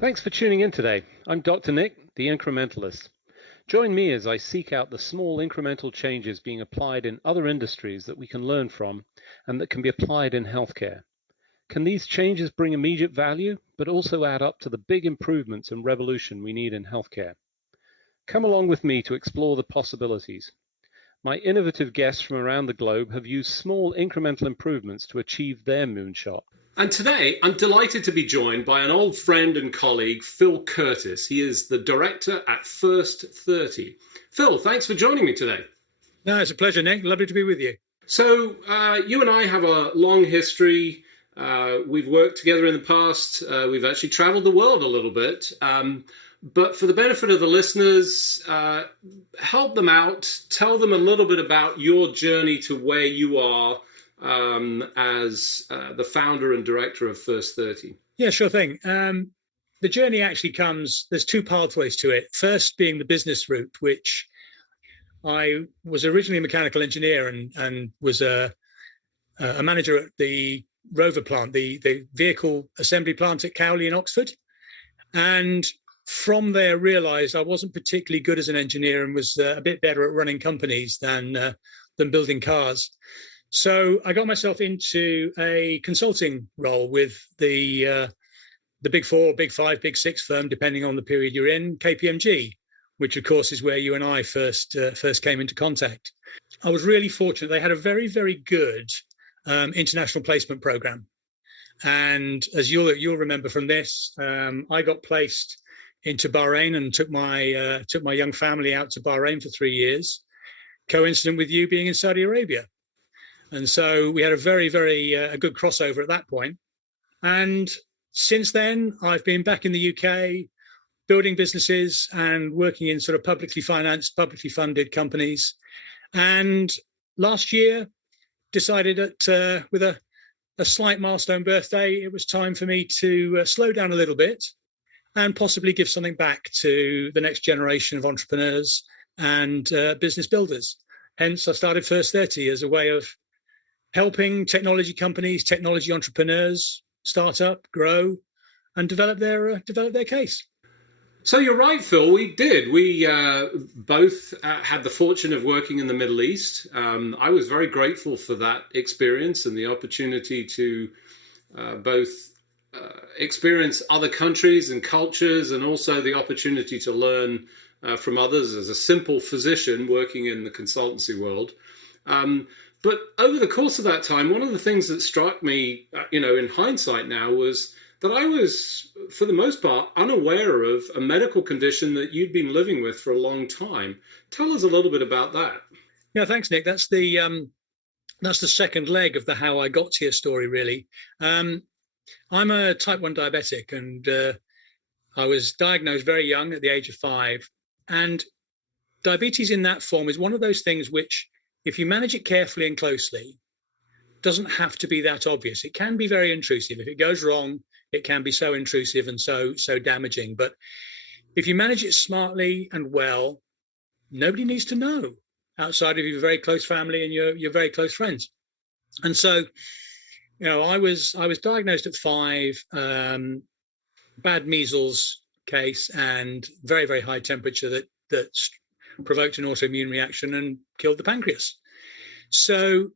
Thanks for tuning in today. I'm Dr. Nick, the Incrementalist. Join me as I seek out the small incremental changes being applied in other industries that we can learn from and that can be applied in healthcare. Can these changes bring immediate value, but also add up to the big improvements and revolution we need in healthcare? Come along with me to explore the possibilities. My innovative guests from around the globe have used small incremental improvements to achieve their moonshot. And today, I'm delighted to be joined by an old friend and colleague, Phil Curtis. He is the director at First 30. Phil, thanks for joining me today. No, it's a pleasure, Nick. Lovely to be with you. So, you and I have a long history. We've worked together in the past. We've actually traveled the world a little bit. But for the benefit of the listeners, help them out. Tell them a little bit about your journey to where you are as the founder and director of First 30. Yeah, sure thing. The journey actually there's two pathways to it. First being the business route, which I was originally a mechanical engineer and was a manager at the Rover plant, the vehicle assembly plant at Cowley in Oxford. And from there realized I wasn't particularly good as an engineer and was a bit better at running companies than building cars. So I got myself into a consulting role with the Big Four, Big Five, Big Six firm, depending on the period you're in, KPMG, which of course is where you and I first came into contact. I was really fortunate. They had a very, very good international placement program, and as you'll remember from this, I got placed into Bahrain and took my young family out to Bahrain for 3 years, coincident with you being in Saudi Arabia. And so we had a very, very a good crossover at that point. And since then, I've been back in the UK, building businesses and working in sort of publicly financed, publicly funded companies. And last year, decided that with a slight milestone birthday, it was time for me to slow down a little bit and possibly give something back to the next generation of entrepreneurs and business builders. Hence, I started First 30 as a way of helping technology companies, technology entrepreneurs start up, grow, and develop their case. So you're right, Phil. We did. We both had the fortune of working in the Middle East. I was very grateful for that experience and the opportunity to both experience other countries and cultures, and also the opportunity to learn from others as a simple physician working in the consultancy world. But over the course of that time, one of the things that struck me, in hindsight now, was that I was, for the most part, unaware of a medical condition that you'd been living with for a long time. Tell us a little bit about that. Yeah, thanks, Nick. That's the second leg of the how I got here story, really. I'm a type 1 diabetic, and I was diagnosed very young at the age of 5. And diabetes in that form is one of those things which, if you manage it carefully and closely, doesn't have to be that obvious. It can be very intrusive. If it goes wrong, it can be so intrusive and so damaging. But if you manage it smartly and well, nobody needs to know outside of your very close family and your very close friends. And so, I was diagnosed at 5, bad measles case and very, very high temperature that provoked an autoimmune reaction and killed the pancreas. So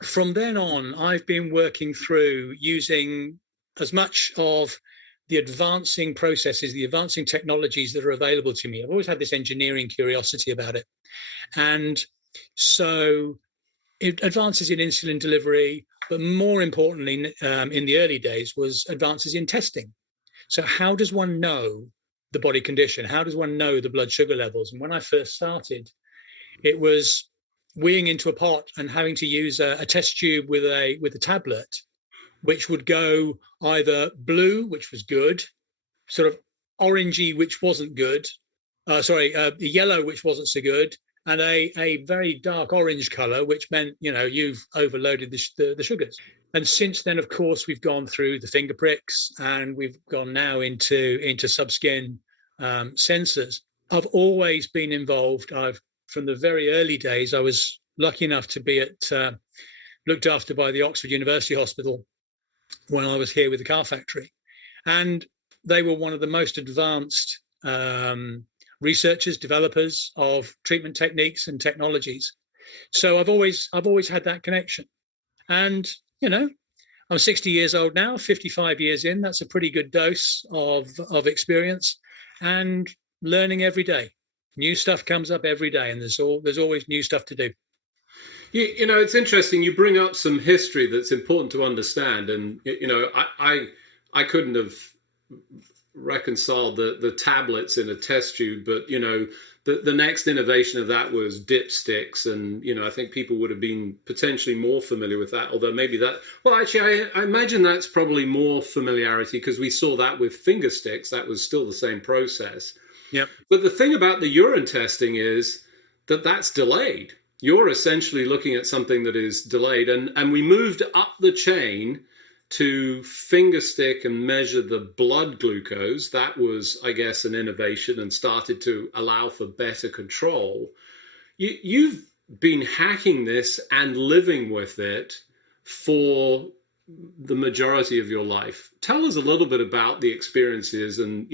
from then on, I've been working through using as much of the advancing processes, the advancing technologies that are available to me. I've always had this engineering curiosity about it. And so it advances in insulin delivery, but more importantly, in the early days, was advances in testing. So how does one know the body condition? How does one know the blood sugar levels? And when I first started, it was weeing into a pot and having to use a test tube with a tablet, which would go either blue, which was good, sort of orangey, which wasn't good, yellow, which wasn't so good, and a very dark orange color, which meant, you've overloaded the sugars. And since then, of course, we've gone through the finger pricks, and we've gone now into subskin sensors. I've always been involved. From the very early days, I was lucky enough to be looked after by the Oxford University Hospital when I was here with the car factory. And they were one of the most advanced researchers, developers of treatment techniques and technologies. So I've always had that connection. And, I'm 60 years old now, 55 years in. That's a pretty good dose of experience and learning every day. New stuff comes up every day, and there's always new stuff to do. It's interesting. You bring up some history that's important to understand, and I couldn't have reconciled the tablets in a test tube, but the next innovation of that was dipsticks, and I think people would have been potentially more familiar with that. Although maybe that, well, actually, I imagine that's probably more familiarity because we saw that with finger sticks. That was still the same process. Yep. But the thing about the urine testing is that that's delayed. You're essentially looking at something that is delayed. And we moved up the chain to finger stick and measure the blood glucose. That was, I guess, an innovation and started to allow for better control. You've been hacking this and living with it for the majority of your life. Tell us a little bit about the experiences and,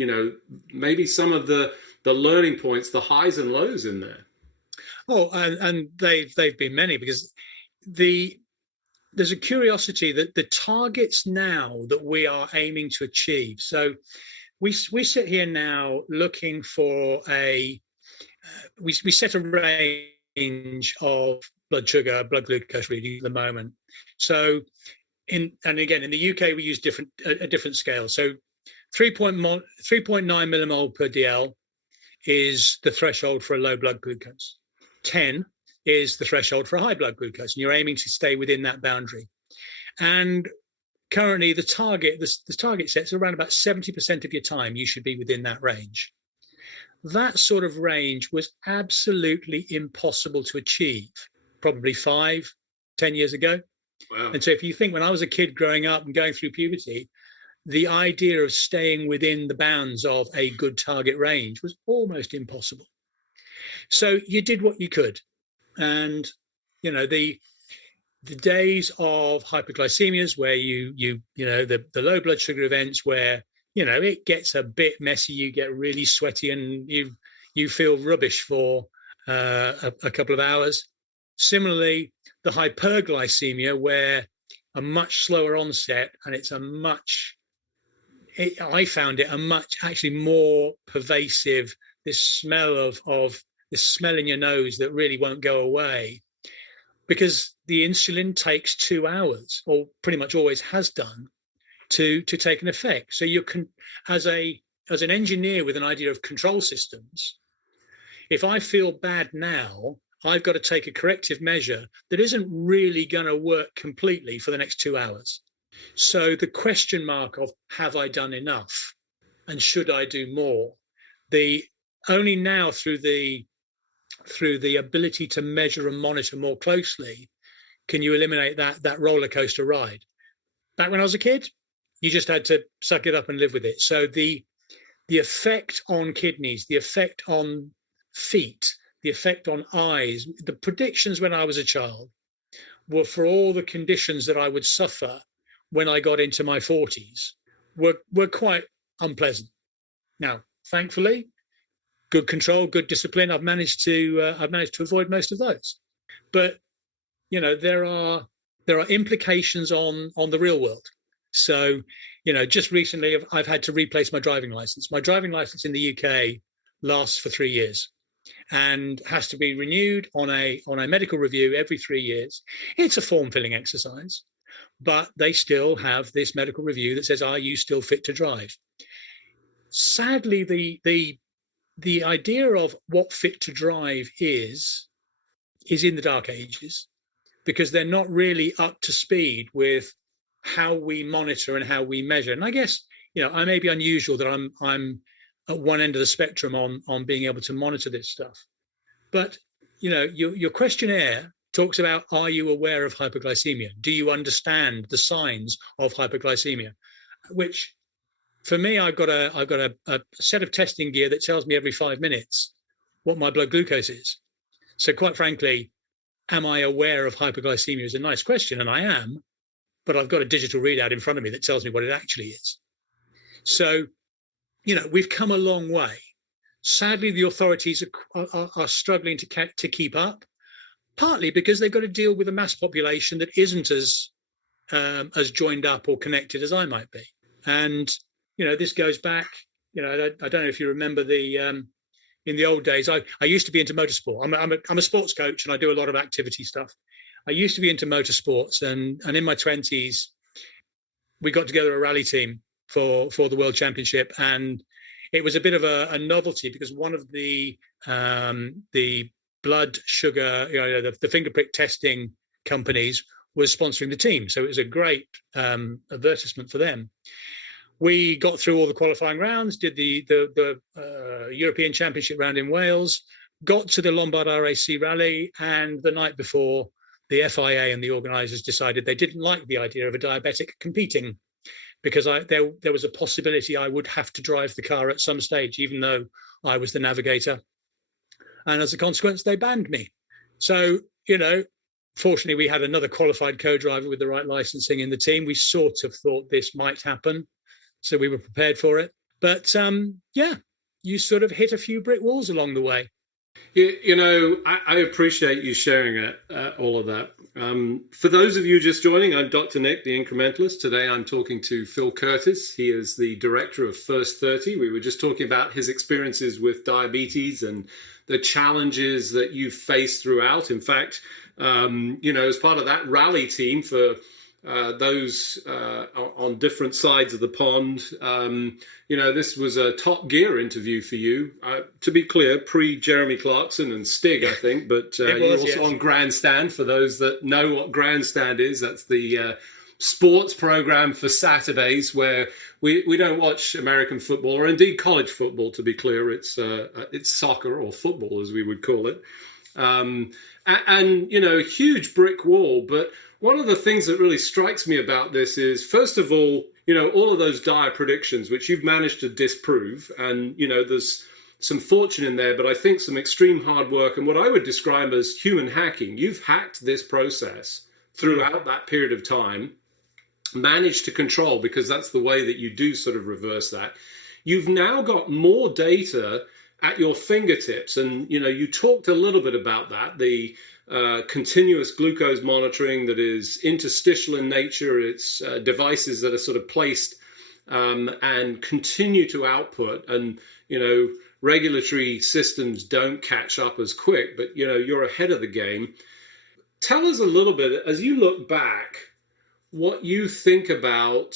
maybe some of the learning points, the highs and lows in there. Oh, and they've been many, because there's a curiosity that the targets now that we are aiming to achieve. So we sit here now looking for we set a range of blood sugar, blood glucose reading at the moment. So in the UK, we use a different scale. So 3.9 millimole per DL is the threshold for a low blood glucose. 10 is the threshold for a high blood glucose, and you're aiming to stay within that boundary. And currently, the target sets around about 70% of your time you should be within that range. That sort of range was absolutely impossible to achieve probably 5-10 years ago. Wow. And so if you think, when I was a kid growing up and going through puberty, the idea of staying within the bounds of a good target range was almost impossible. So you did what you could. And, the days of hyperglycemias where the low blood sugar events where, it gets a bit messy, you get really sweaty and you feel rubbish for a couple of hours. Similarly, the hyperglycemia where a much slower onset, and I found it a much actually more pervasive, this smell of this smell in your nose that really won't go away, because the insulin takes 2 hours, or pretty much always has done, to take an effect. So as an engineer with an idea of control systems, if I feel bad now, I've got to take a corrective measure that isn't really going to work completely for the next 2 hours. So the question mark of, have I done enough and should I do more? Only now through the ability to measure and monitor more closely can you eliminate that roller coaster ride. Back when I was a kid, you just had to suck it up and live with it. So the effect on kidneys, the effect on feet, the effect on eyes, the predictions when I was a child were for all the conditions that I would suffer when I got into my 40s were quite unpleasant. Now, thankfully, good control, good discipline, I've managed to avoid most of those. But there are implications on the real world. So just recently I've had to replace my driving license. My driving license in the UK lasts for 3 years and has to be renewed on a medical review every 3 years. It's a form filling exercise, but they still have this medical review that says, are you still fit to drive? Sadly, the idea of what fit to drive is in the dark ages, because they're not really up to speed with how we monitor and how we measure. And I guess, I may be unusual that I'm at one end of the spectrum on being able to monitor this stuff. But, your questionnaire talks about, are you aware of hypoglycemia? Do you understand the signs of hypoglycemia? Which, for me, I've got a set of testing gear that tells me every 5 minutes what my blood glucose is. So quite frankly, am I aware of hypoglycemia is a nice question, and I am, but I've got a digital readout in front of me that tells me what it actually is. So we've come a long way. Sadly, the authorities are struggling to keep up, partly because they've got to deal with a mass population that isn't as joined up or connected as I might be. And this goes back. I don't know if you remember in the old days. I used to be into motorsport. I'm a sports coach and I do a lot of activity stuff. I used to be into motorsports, and in my 20s, we got together a rally team for the World Championship, and it was a bit of a novelty because one of the blood sugar, the finger prick testing companies was sponsoring the team. So it was a great advertisement for them. We got through all the qualifying rounds, did the European Championship round in Wales, got to the Lombard RAC rally, and the night before, the FIA and the organisers decided they didn't like the idea of a diabetic competing, because there was a possibility I would have to drive the car at some stage, even though I was the navigator. And as a consequence, they banned me. So, fortunately, we had another qualified co-driver with the right licensing in the team. We sort of thought this might happen, so we were prepared for it. But, you sort of hit a few brick walls along the way. I appreciate you sharing all of that. For those of you just joining, I'm Dr. Nick, the Incrementalist. Today I'm talking to Phil Curtis. He is the director of First 30. We were just talking about his experiences with diabetes and the challenges that you've faced throughout. In fact, as part of that rally team for those on different sides of the pond, this was a Top Gear interview for you. To be clear, pre-Jeremy Clarkson and Stig, I think, but you're also on Grandstand. For those that know what Grandstand is, that's the sports program for Saturdays where we don't watch American football or indeed college football. To be clear, it's soccer or football as we would call it, and a huge brick wall. But one of the things that really strikes me about this is, first of all, all of those dire predictions, which you've managed to disprove, and, there's some fortune in there, but I think some extreme hard work and what I would describe as human hacking. You've hacked this process throughout that period of time, managed to control, because that's the way that you do sort of reverse that. You've now got more data at your fingertips, and, you talked a little bit about that, the continuous glucose monitoring that is interstitial in nature. It's devices that are sort of placed and continue to output, and regulatory systems don't catch up as quick, but you're ahead of the game. Tell us a little bit, as you look back, what you think about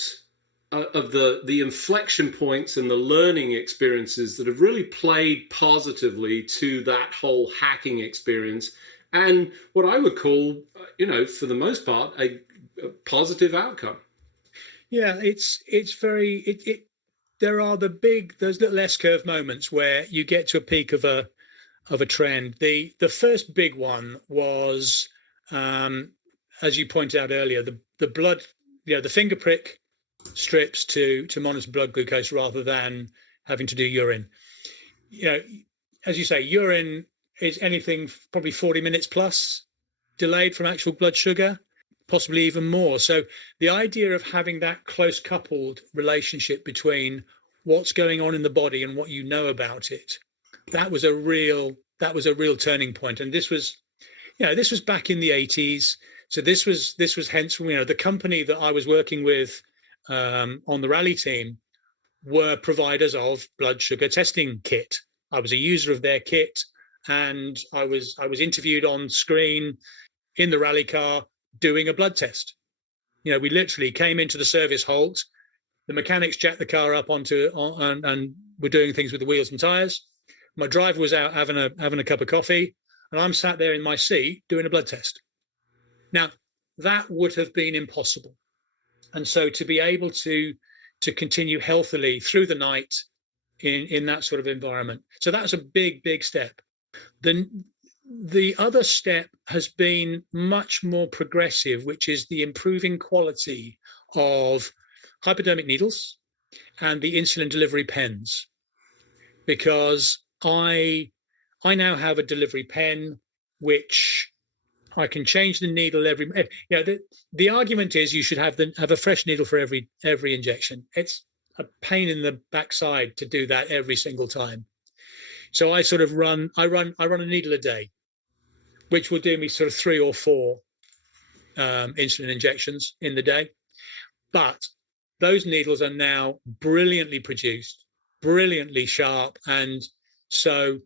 of the inflection points and the learning experiences that have really played positively to that whole hacking experience, and what I would call, for the most part, a positive outcome. Yeah, it's very. There are those little S-curve moments where you get to a peak of a trend. The first big one was, as you pointed out earlier, the blood, the finger prick strips to monitor blood glucose rather than having to do urine. As you say, urine is anything probably 40 minutes plus delayed from actual blood sugar, possibly even more. So the idea of having that close coupled relationship between what's going on in the body and what you know about it, that was a real turning point. And this was back in the 80s. So this was hence, the company that I was working with on the rally team were providers of blood sugar testing kit. I was a user of their kit. And I was interviewed on screen in the rally car doing a blood test. We literally came into the service halt. The mechanics jacked the car up and were doing things with the wheels and tires. My driver was out having a cup of coffee, and I'm sat there in my seat doing a blood test. Now, that would have been impossible. And so to be able to continue healthily through the night in that sort of environment. So that's a big, big step. The other step has been much more progressive, which is the improving quality of hypodermic needles and the insulin delivery pens, because I now have a delivery pen which I can change the needle every. The argument is you should have a fresh needle for every injection. a pain in the backside to do that every single time. So I sort of run a needle a day, which will do me sort of 3 or 4 insulin injections in the day. But those needles are now brilliantly produced, brilliantly sharp. And so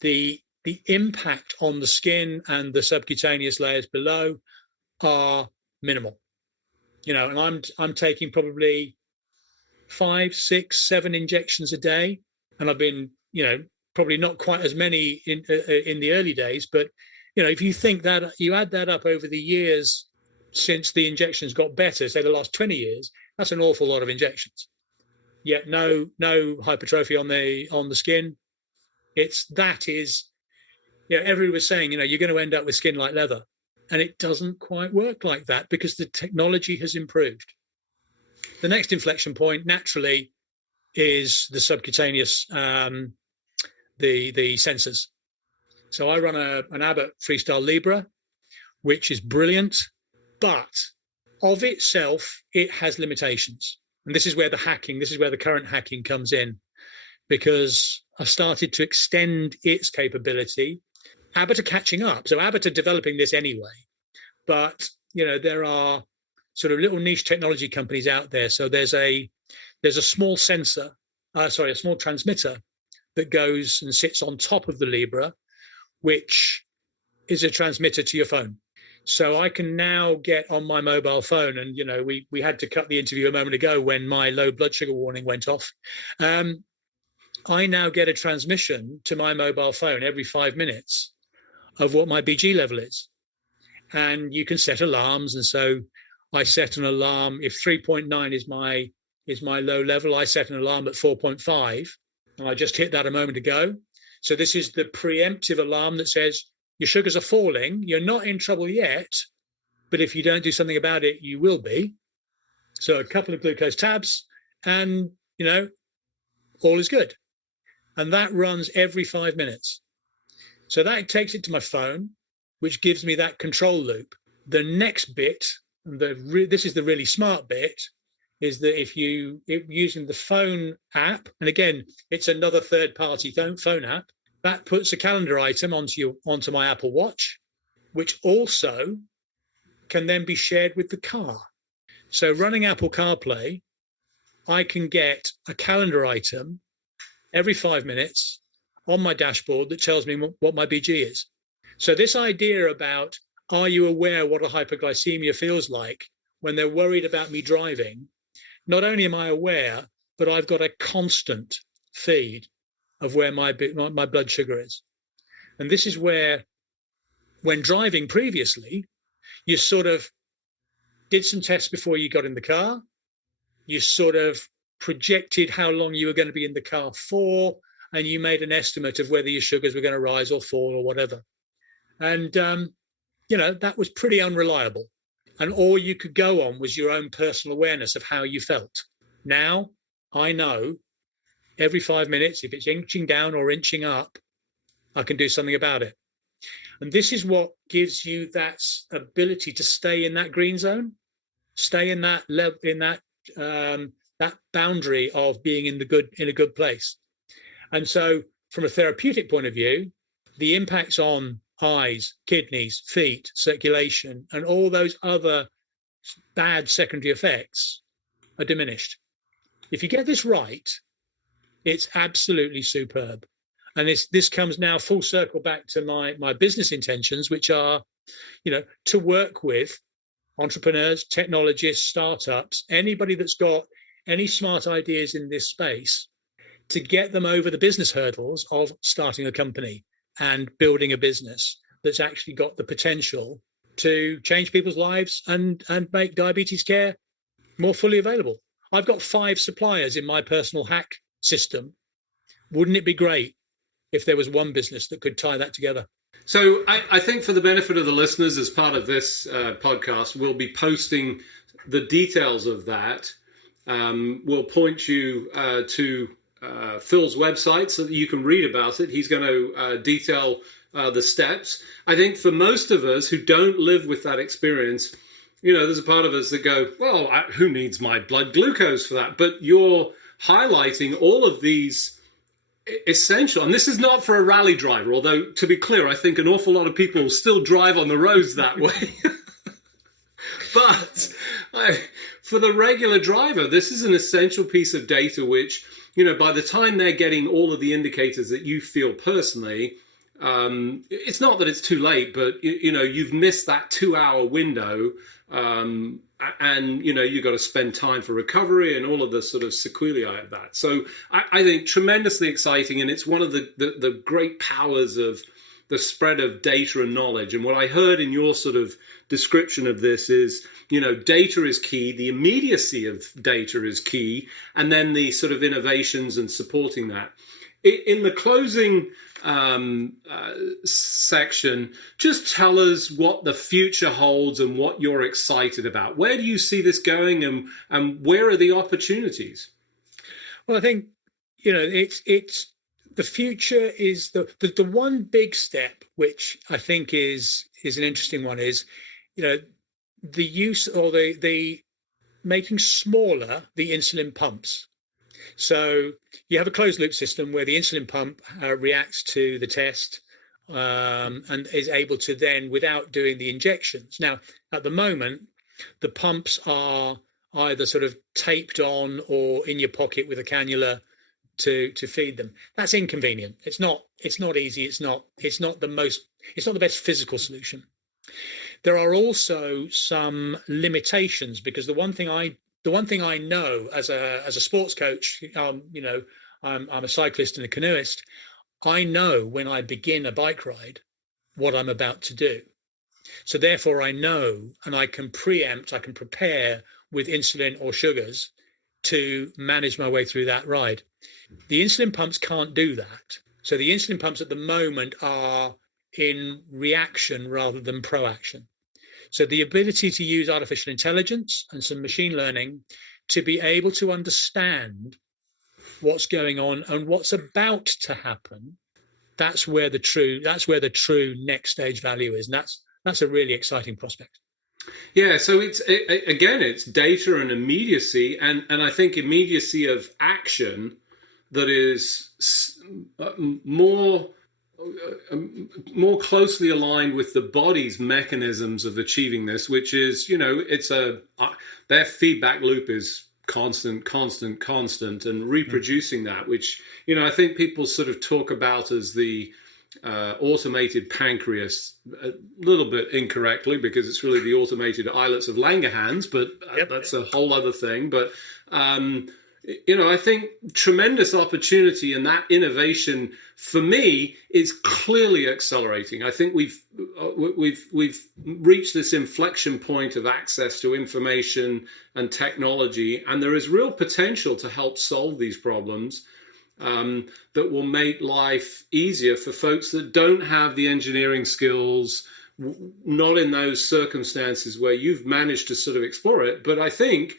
the impact on the skin and the subcutaneous layers below are minimal. And I'm taking probably 5, 6, 7 injections a day. And I've been, probably not quite as many in the early days, but if you think that you add that up over the years since the injections got better, say the last 20 years, that's an awful lot of injections. Yet no hypertrophy on the skin. Everybody was saying, you're going to end up with skin like leather. And it doesn't quite work like that because the technology has improved. The next inflection point, naturally, is the subcutaneous, the sensors. So I run an Abbott Freestyle Libre, which is brilliant, but of itself, it has limitations. And this is where the current hacking comes in, because I've started to extend its capability. Abbott are catching up. So Abbott are developing this anyway. But, there are sort of little niche technology companies out there. So there's a small a small transmitter that goes and sits on top of the Libre, which is a transmitter to your phone. So I can now get on my mobile phone, and we had to cut the interview a moment ago when my low blood sugar warning went off. I now get a transmission to my mobile phone every 5 minutes of what my BG level is, and you can set alarms. And so I set an alarm if 3.9 is my low level. I set an alarm at 4.5, and I just hit that a moment ago. So this is the preemptive alarm that says your sugars are falling. You're not in trouble yet, but if you don't do something about it, you will be. So a couple of glucose tabs, and all is good. And that runs every 5 minutes. So that takes it to my phone, which gives me that control loop. The next bit, and this is the really smart bit, is that if using the phone app, and again, it's another third-party phone app, that puts a calendar item onto my Apple Watch, which also can then be shared with the car. So running Apple CarPlay, I can get a calendar item every 5 minutes on my dashboard that tells me what my BG is. So this idea about, are you aware what a hyperglycemia feels like when they're worried about me driving? Not only am I aware, but I've got a constant feed of where my blood sugar is. And this is where, when driving previously, you sort of did some tests before you got in the car. You sort of projected how long you were going to be in the car for, and you made an estimate of whether your sugars were going to rise or fall or whatever. And, that was pretty unreliable. And all you could go on was your own personal awareness of how you felt. Now, I know every 5 minutes, if it's inching down or inching up, I can do something about it. And this is what gives you that ability to stay in that green zone, stay in that that boundary of being in a good place. And so, from a therapeutic point of view, the impacts on eyes, kidneys, feet, circulation, and all those other bad secondary effects are diminished. If you get this right, it's absolutely superb. And this comes now full circle back to my business intentions, which are, to work with entrepreneurs, technologists, startups, anybody that's got any smart ideas in this space, to get them over the business hurdles of starting a company and building a business that's actually got the potential to change people's lives and make diabetes care more fully available. I've got 5 suppliers in my personal hack system. Wouldn't it be great if there was one business that could tie that together? So I think for the benefit of the listeners, as part of this podcast, we'll be posting the details of that. We'll point you to Phil's website so that you can read about it. He's going to detail the steps. I think for most of us who don't live with that experience, there's a part of us that go, well, who needs my blood glucose for that? But your highlighting all of these essential, and this is not for a rally driver, although to be clear, I think an awful lot of people still drive on the roads that way. But for the regular driver, this is an essential piece of data which, by the time they're getting all of the indicators that you feel personally, it's not that it's too late, but you've missed that 2-hour window, and you've got to spend time for recovery and all of the sort of sequelae of that. So I think tremendously exciting, and it's one of the great powers of the spread of data and knowledge. And what I heard in your sort of description of this is, data is key, the immediacy of data is key, and then the sort of innovations and supporting that. In the closing section, just tell us what the future holds and what you're excited about. Where do you see this going, and where are the opportunities? Well, I think, it's the future is the one big step, which I think is an interesting one, is, the use or the making smaller the insulin pumps. So you have a closed loop system where the insulin pump reacts to the test and is able to then, without doing the injections. Now, at the moment, the pumps are either sort of taped on or in your pocket with a cannula to feed them. That's inconvenient. It's not easy. It's not the best physical solution. There are also some limitations, because the one thing I know as a sports coach, I'm a cyclist and a canoeist. I know when I begin a bike ride what I'm about to do. So therefore I know, and I can preempt, I can prepare with insulin or sugars to manage my way through that ride. The insulin pumps can't do that. So the insulin pumps at the moment are in reaction rather than proaction. So the ability to use artificial intelligence and some machine learning to be able to understand what's going on and what's about to happen, that's where the true next stage value is. And that's a really exciting prospect. Yeah, so it's data and immediacy, and I think immediacy of action that is more closely aligned with the body's mechanisms of achieving this, which is, their feedback loop is constant, and reproducing that, which, I think people sort of talk about as the automated pancreas, a little bit incorrectly, because it's really the automated islets of Langerhans, but that's a whole other thing. But I think tremendous opportunity, and that innovation for me is clearly accelerating. I think we've reached this inflection point of access to information and technology, and there is real potential to help solve these problems that will make life easier for folks that don't have the engineering skills, not in those circumstances where you've managed to sort of explore it. But I think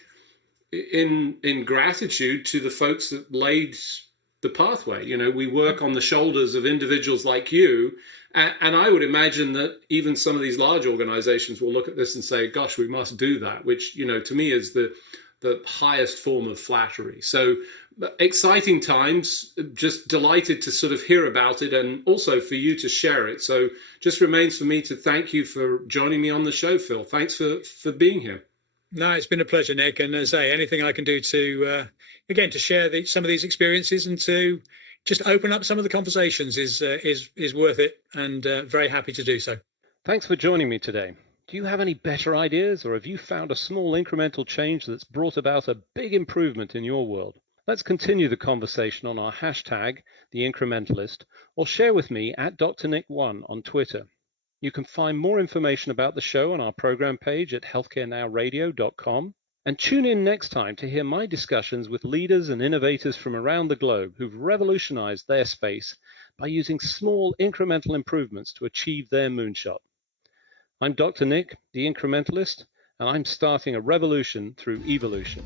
in gratitude to the folks that laid the pathway, we work on the shoulders of individuals like you. And I would imagine that even some of these large organizations will look at this and say, gosh, we must do that, which, to me is the highest form of flattery. So exciting times, just delighted to sort of hear about it, and also for you to share it. So just remains for me to thank you for joining me on the show, Phil. Thanks for being here. No, it's been a pleasure, Nick. And as I say, anything I can do to, again, to share some of these experiences and to just open up some of the conversations is worth it, and very happy to do so. Thanks for joining me today. Do you have any better ideas, or have you found a small incremental change that's brought about a big improvement in your world? Let's continue the conversation on our hashtag, The Incrementalist, or share with me at DrNick1 on Twitter. You can find more information about the show on our program page at healthcarenowradio.com, and tune in next time to hear my discussions with leaders and innovators from around the globe who've revolutionized their space by using small incremental improvements to achieve their moonshot. I'm Dr. Nick, the Incrementalist, and I'm starting a revolution through evolution.